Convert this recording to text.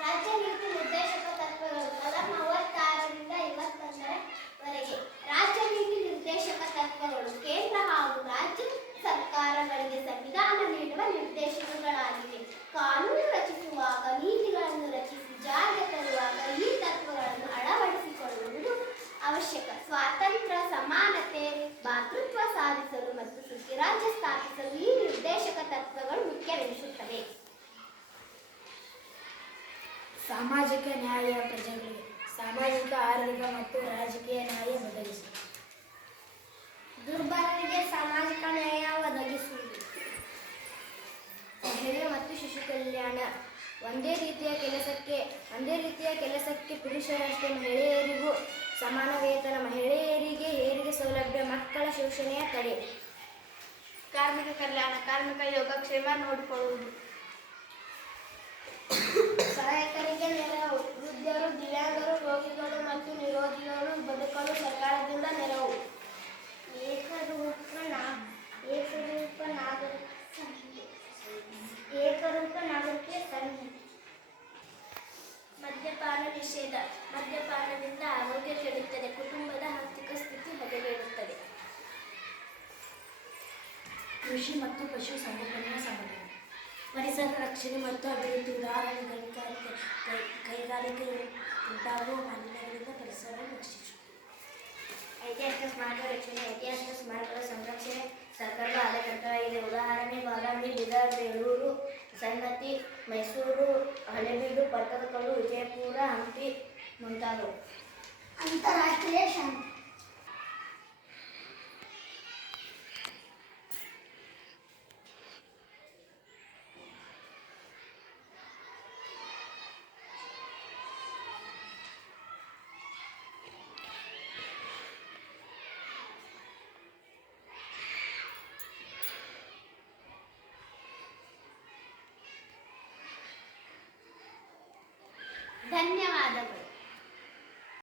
राज्य निर्मिती मुद्दे शकत असताना मला मावत ಸಾಮಾಜಿಕ ನ್ಯಾಯ ಪ್ರಜೆಗಳಿಗೆ ಸಾಮಾಜಿಕ ಆರ್ಥಿಕ ಮತ್ತು ರಾಜಕೀಯ ನ್ಯಾಯ ಒದಗಿಸಿ. ದುರ್ಬಲರಿಗೆ ಸಾಮಾಜಿಕ ನ್ಯಾಯ ಒದಗಿಸುವುದು. ಮಹಿಳೆ ಮತ್ತು ಶಿಶು ಕಲ್ಯಾಣ. ಒಂದೇ ರೀತಿಯ ಕೆಲಸಕ್ಕೆ ಒಂದೇ ರೀತಿಯ ಕೆಲಸಕ್ಕೆ ಪುರುಷರಷ್ಟೇ ಮಹಿಳೆಯರಿಗೂ ಸಮಾನ ವೇತನ ಮಹಿಳೆಯರಿಗೆ ಹೇರಿಗೆ ಸೌಲಭ್ಯ ಮಕ್ಕಳ ಶೋಷಣೆಯ ತಡೆ. ಕಾರ್ಮಿಕ ಕಲ್ಯಾಣ ಕಾರ್ಮಿಕ ಯೋಗಕ್ಷೇಮ ನೋಡಿಕೊಳ್ಳುವುದು. ಸಹಾಯಕರಿಗೆ ನೆರವು. ವೃದ್ಧರು, ದಿವ್ಯಾಂಗರು, ರೋಗಿಗಳು ಮತ್ತು ನಿರೋಗಿಗಳು ಬದುಕಲು ಸರ್ಕಾರದಿಂದ ನೆರವು. ಏಕರೂಪ ನಾ ಏಕರೂಪ ನಾಗರಿಕ. ಏಕರೂಪ ನಾಗರಿಕ ಸಂಹಿತೆ ಮದ್ಯಪಾನ ನಿಷೇಧ. ಮದ್ಯಪಾನದಿಂದ ಆರೋಗ್ಯ ಕೆಡುತ್ತದೆ. ಕುಟುಂಬದ ಆರ್ಥಿಕ ಸ್ಥಿತಿ ಹದಗೆಡುತ್ತದೆ ಕೃಷಿ ಮತ್ತು ಪಶು ಸಂಗೋಪನೆಯ ಸಂಘಟನೆ ಪರಿಸರ ರಕ್ಷಣೆ ಮತ್ತು ಅಭಿವೃದ್ಧಿ ಉದಾಹರಣೆ ಕೈಗಾರಿಕೆ ಕೈ- ಕೈಗಾರಿಕೆ ಉಂಟಾಗುವ ಮಾಲಿನ್ಯಗಳಿಂದ ಪರಿಸರ ರಕ್ಷಿಸುವುದು ಐತಿಹಾಸಿಕ ಸ್ಮಾರಕ ರಕ್ಷಣೆ ಐತಿಹಾಸಿಕ ಸ್ಮಾರಕಗಳ ಸಂರಕ್ಷಣೆ ಸರ್ಕಾರದ ಆದಾಯ ಕರ್ತವ್ಯ ಉದಾಹರಣೆ ಬಾದಾಮಿ ಬೀದರ್ ಬೇಲೂರು ಸನ್ನತಿ ಮೈಸೂರು ಹಳೆಬೀಡು ಪಟ್ಟದಕಲ್ಲು ವಿಜಯಪುರ ಹಂಪಿ ಮುಂತಾದವು ಅಂತಾರಾಷ್ಟ್ರೀಯ ಶಾಂತಿ ಧನ್ಯವಾದಗಳು.